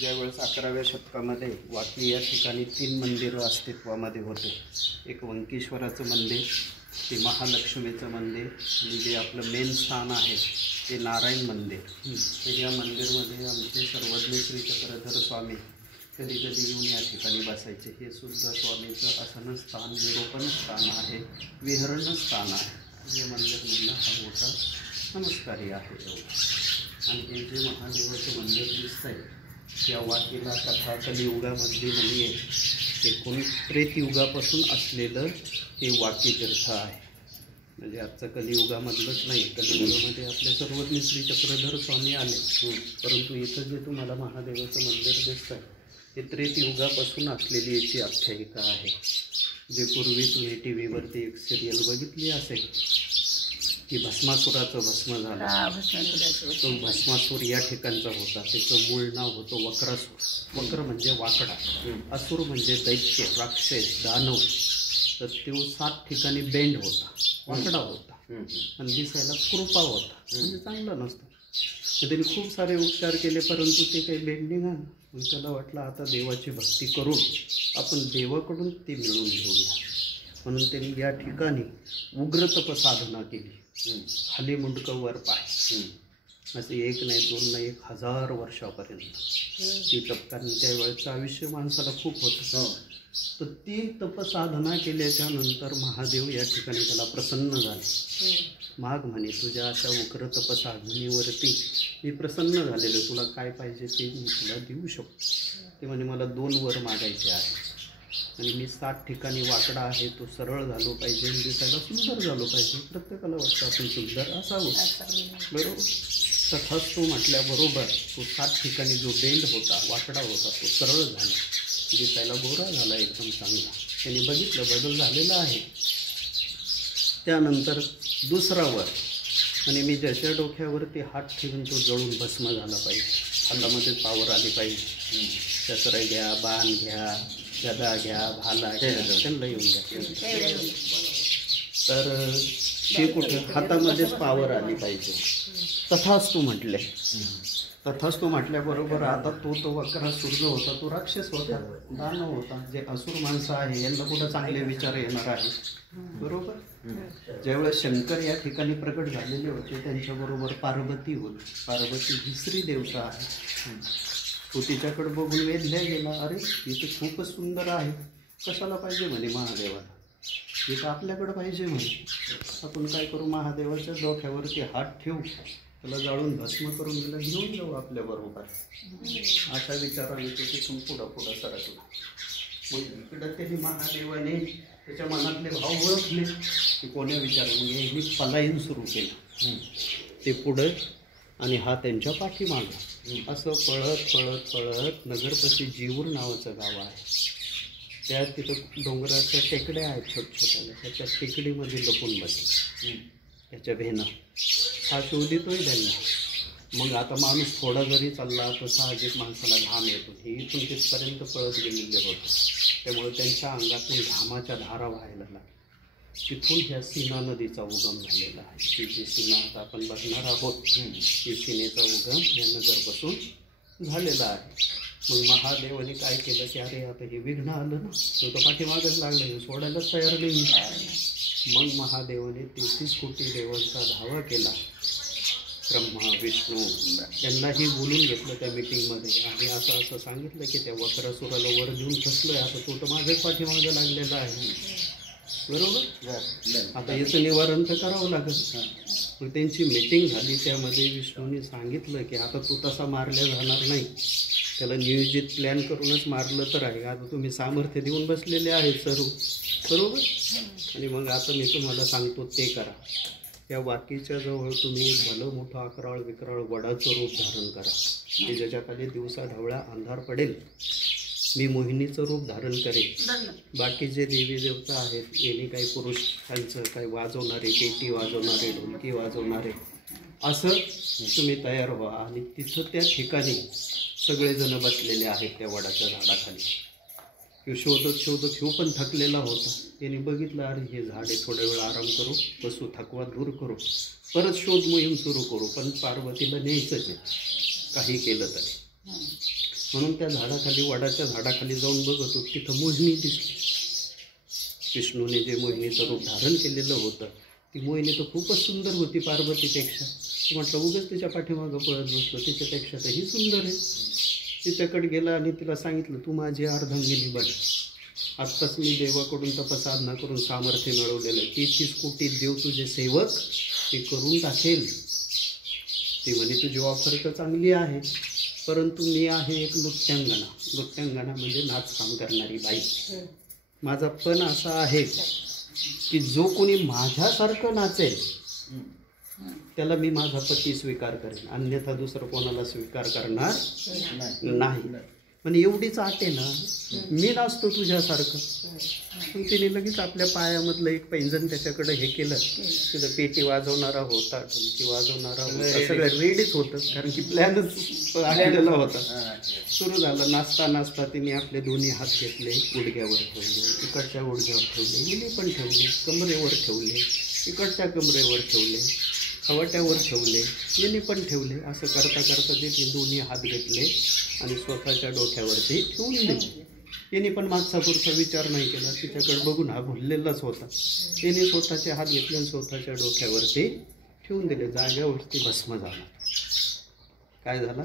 ज्यावेळेस 11व्या शतकामध्ये वाकी या ठिकाणी 3 मंदिरं अस्तित्वामध्ये होते. एक वंकेश्वराचं मंदिर, ते महालक्ष्मीचं मंदिर आणि जे आपलं मेन स्थान आहे ते नारायण मंदिर. तर या मंदिरमध्ये आमचे सर्वज्ञ श्री चक्रधर स्वामी कधी कधी येऊन या ठिकाणी बसायचे. हे सुद्धा स्वामीचं आसन स्थान, निरोपण स्थान आहे, विहरण स्थान आहे. हे मंदिरमधला हा मोठा नमस्कारी आहे एवढं. आणि हे जे महादेवाचं मंदिर दिसतं आहे त्या वाकीला कथा कलियुगामधली नाही आहे, हे कोण त्रेतयुगापासून असलेलं हे वाकी तीर्थ आहे. म्हणजे आजचं कलियुगामधलंच नाही, कलियुगामध्ये आपले सर्वज्ञ श्री चक्रधर स्वामी आले, परंतु इथं जे तुम्हाला महादेवाचं मंदिर दिसतं आहे हे त्रेतयुगापासून असलेली याची आख्यायिका आहे. जे पूर्वी तुम्ही टी व्हीवरती एक सिरियल बघितली असेल की भस्मासुराचं भस्म झालं, तो भस्मासूर या ठिकाणचा होता. त्याचं मूळ नाव होतं वक्रासूर. वक्र म्हणजे वाकडा, असुर म्हणजे दैत्य, राक्षस, दानव. तर तो 7 ठिकाणी बेंड होता, वाकडा होता आणि दिसायला कृपा होता, म्हणजे चांगला नसतं. तर त्यांनी खूप सारे उपचार केले परंतु ते काही बेंड निघालं. मग त्याला वाटलं आता देवाची भक्ती करून आपण देवाकडून ते मिळवून घेऊया, म्हणून त्यांनी या ठिकाणी उग्र तपसाधना केली. खाली मुंडकं वर पाय, असं 1 नाही 2 नाही 1000 वर्षापर्यंत ती तप. कारण त्यावेळेचं आयुष्य माणसाला खूप होतं. तर ती तपसाधना केल्याच्या नंतर महादेव या ठिकाणी त्याला प्रसन्न झाले. माग म्हणे तुझ्या अशा उग्र तपसाधनेवरती मी प्रसन्न झालेलो, तुला काय पाहिजे ते मी तुला देऊ शकतो. ते म्हणे मला 2 वर मागायचे आहे आणि मी 7 ठिकाणी वाकडा आहे तो सरळ झालो पाहिजे, दिसायला सुंदर झालो पाहिजे. प्रत्येकाला वाटतं आपण सुंदर असावं, बरोबर. तथास्तु म्हटल्याबरोबर तो 7 ठिकाणी जो बेंड होता, वाकडा होता, तो सरळ झाला, दिसायला गोरा झाला, एकदम चांगला. त्यांनी बघितलं बदल झालेला आहे. त्यानंतर दुसरा वर, आणि मी ज्याच्या डोक्यावरती हात ठेवून तो जळून भस्म झाला पाहिजे, हातामध्ये पावर आली पाहिजे. शस्त्र घ्या, बाण घ्या, गदा घ्या, भाला घ्या, त्यांना येऊन घ्या. तर ते कुठं हातामध्येच पावर आली पाहिजे. तथास्तु म्हटले. तथास्तु म्हटल्याबरोबर आता तो वक्रासूर जो होता तो राक्षस होता, दानव होता. जे असुर माणसं आहे यांना कुठं चांगले विचार येणार आहे, बरोबर. ज्यावेळेस शंकर या ठिकाणी प्रकट झालेले होते त्यांच्याबरोबर पार्वती होती. पार्वती ही स्त्री देवता आहे. तो तिच्याकडे बघून वेधल्या गेला, अरे इथे खूपच सुंदर आहे, कशाला पाहिजे म्हणे महादेवाला, इथं आपल्याकडं पाहिजे म्हणे. आपण काय करू, महादेवाच्या डोक्यावरती हात ठेवू, त्याला जाळून भस्म करून तिला घेऊन जाऊ आपल्याबरोबर. अशा विचाराने तो तिथून पुढं सरकला. मग इकडं त्यांनी महादेवाने त्याच्या मनातले भाव ओळखले की कोण्या विचाराने, मग यांनी पलायन सुरू केलं. ते पुढं आणि हा त्यांच्या पाठीमागं. असं पळत पळत पळत नगरपाशी जीवूर नावाचं गाव आहे. त्या तिथं डोंगराच्या टेकड्या आहेत छोट्या, त्या टेकडीमध्ये लपून बसले. त्याच्या भेनं हा शोधितोय त्यांना. मग आता माणूस थोडा जरी चालला तर साहजिक माणसाला घाम येतो. हे इथून तिथपर्यंत पळत गेलेले होते, त्यामुळे त्यांच्या अंगातून घामाच्या धारा व्हायला लागल्या. तिथून ह्या सीना नदीचा उगम झालेला आहे. ही जी सीना आता आपण बघणार आहोत, ही सीनेचा उगम या नगरपासून झालेला आहे. मग महादेवाने काय केलं की अरे आता हे विघ्न आलं ना, तो तर पाठीमागच लागलं, हे सोडायलाच तयार नाही. मग महादेवाने 33 कोटी देवांचा धावा केला. ब्रह्मा विष्णू यांनाही बोलून घेतलं त्या मीटिंगमध्ये आणि असं सांगितलं की त्या वक्रासुराला वर देऊन फसलोय, आता तो तर माझ्याच पाठीमागं लागलेला आहे, बरोबर. आता याचं निवारण तर करावं लागेल. मग त्यांची मीटिंग झाली, त्यामध्ये विष्णूने सांगितलं की आता तू तसा मारल्या जाणार नाही, त्याला नियोजित प्लॅन करूनच मारलं तर आहे. आता तुम्ही सामर्थ्य देऊन बसलेले आहेत सर्व, बरोबर. आणि मग आता मी तुम्हाला सांगतो ते करा. या वाकीच्या जवळ तुम्ही एक भलं मोठं अकराळ विकराळ वडाचं रूप धारण करा की ज्याच्याखाली दिवसा ढवळ्या अंधार पडेल. मी मोहिनीचं रूप धारण करेन. बाकी जे देवी देवता आहेत यांनी काही पुरुषांचं काही वाजवणारे, पेटी वाजवणारे, ढोलकी वाजवणारे, असं तुम्ही तयार व्हा. आणि तिथं त्या ठिकाणी सगळेजण बसलेले आहेत त्या वडाच्या झाडाखाली. शोधत शोधत ह्यो पण थकलेला होता. त्याने बघितलं अरे हे झाड आहे, थोड्या वेळ आराम करू, बसू, थकवा दूर करू, परत शोध मोहीम सुरू करू. पण पार्वतीला न्यायचंच आहे काही केलं तरी. म्हणून त्या झाडाखाली, वडाच्या झाडाखाली जाऊन बघतो, तिथं मोहिनी दिसली. विष्णूने जे मोहिनीचं रूप धारण केलेलं होतं, ती मोहिनी तर खूपच सुंदर होती पार्वतीपेक्षा. म्हटलं उगाच तिच्या पाठीमागं पळत बसलो, तिच्यापेक्षा तर ही सुंदर आहे. तिच्याकडे गेला आणि तिला सांगितलं, तू माझी अर्धांगिनी बन. आत्ताच मी देवाकडून तपसाधना करून सामर्थ्य मिळवलेलं, 33 कोटी देव तुझे सेवक ते करून टाकेल. ती म्हणे तुझी ऑफर तर चांगली आहे, परंतु मी आहे एक नृत्यांगना. नृत्यांगना म्हणजे नाचकाम करणारी बाई. माझा पण असा आहे की जो कोणी माझ्यासारखं नाचेल त्याला मी माझा पती स्वीकार करेन, अन्यथा दुसरं कोणाला स्वीकार करणार नाही. म्हणजे एवढीच आट आहे ना, मी नाचतो तुझ्यासारखं. पण तिने लगेच आपल्या पायामधलं एक पैंजण त्याच्याकडे हे केलं. तिथं पेटी वाजवणारा होता, ढोलकी वाजवणारा होता, सगळं रेडीच होतं, कारण की प्लॅनच आखलेला होता. सुरू झालं. नाचता नाचता तिने आपले दोन्ही हात घेतले, गुडघ्यावर ठेवले, इकडच्या गुडघ्यावर ठेवले, हिने पण ठेवले, कमरेवर ठेवले, इकडच्या कमरेवर ठेवले, खवट्यावर ठेवले, याने पण ठेवले. असं करता करता ते दोन्ही हात घेतले आणि स्वतःच्या डोक्यावरती ठेवून दिले. याने पण मागचा पुढचा विचार नाही केला, तिच्याकडे बघून हा भुललेलाच होता. याने स्वतःचे हात घेतले आणि स्वतःच्या डोक्यावरती ठेवून दिले. जाग्यावरती भस्म झाला. काय झाला?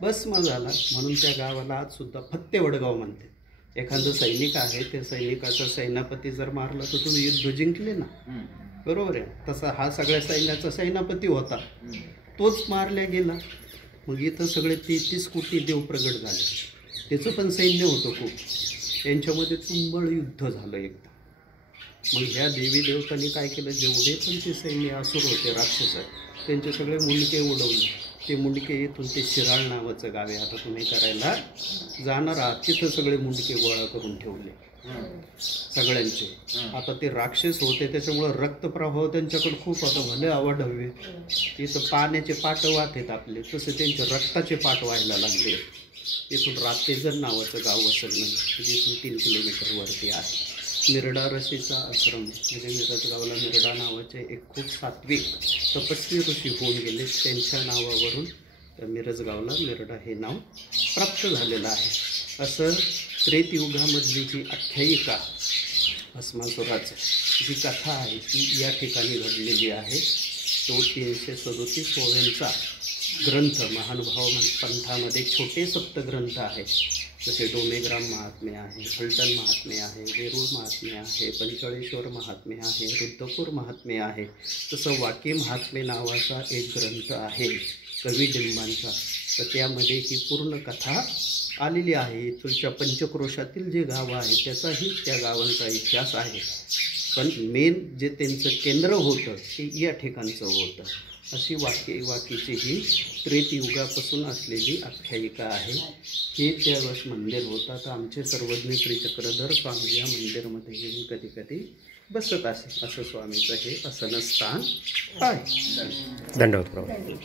भस्म झाला. म्हणून त्या गावाला आजसुद्धा फत्ते वडगाव म्हणते. एखादं सैनिक आहे, त्या सैनिकाचा सेनापती जर मारला तर तुम्ही युद्ध जिंकले ना, बरोबर आहे. तसा हा सगळ्या सैन्याचा सेनापती होता, तोच मारल्या गेला. मग इथं सगळे 33 कोटी देव प्रगट झाले. त्याचं पण सैन्य होतं खूप. यांच्यामध्ये तुंबळ युद्ध झालं एकदा. मग ह्या देवी देवतांनी काय केलं, जेवढे पण ते सैन्य असुर होते, राक्षस, त्यांचे सगळे मुंडके उडवले. ते मुंडके इथून ते शिराळ नावाचं गाव आहे, आता तुम्ही करायला जाणार आहात, तिथं सगळे मुंडके गोळा करून ठेवले सगळ्यांचे. आता ते राक्षस होते त्याच्यामुळं रक्तप्रवाह त्यांच्याकडे खूप होता. भले अवाढव्य इथं पाण्याचे पाट वाहतात आपले, तसे त्यांचे रक्ताचे पाट व्हायला लागले. इथून रातेजर नावाचं गाव वसललं, इथून 3 किलोमीटरवरती आहे. मिरडा ऋषीचा आश्रम, म्हणजे मिरजगावला मिरडा नावाचे एक खूप सात्विक तपस्वी ऋषी होऊन गेले. त्यांच्या नावावरून मिरजगावला मिरडा हे नाव प्राप्त झालेलं आहे. असं त्रेतयुगामधली जी आख्यायिका भस्मासुराचं जी कथा आहे ती या ठिकाणी घडलेली आहे. तो 337 ओव्यांचा ग्रंथ, महानुभाव पंथामध्ये छोटे सप्तग्रंथ आहेत. जसे डोमेग्राम महात्म्य आहे, फलटण महात्म्य आहे, वेरूळ महात्म्य आहे, पंचळेश्वर महात्म्य आहे, रुद्रपूर महात्म्य आहे. तसं वाकी महात्म्य नावाचा एक ग्रंथ आहे कविडिंबांचा, तर त्यामध्ये ही पूर्ण कथा आलेली आहे. इथलच्या पंचक्रोशातील जे गावं आहेत त्याचाही त्या गावांचा इतिहास आहे. पण मेन जे त्यांचं केंद्र होतं ते या ठिकाणचं होतं. अशी वाकीची ही त्रेतयुगापासून असलेली आख्यायिका आहे. हे त्यावेळेस मंदिर होतं. तर आमचे सर्वज्ञ श्री चक्रधर स्वामी या मंदिरामध्ये येऊन कधी कधी बसत असे. असं स्वामीचं हे आसनस्थान आहे. धन्यवाद.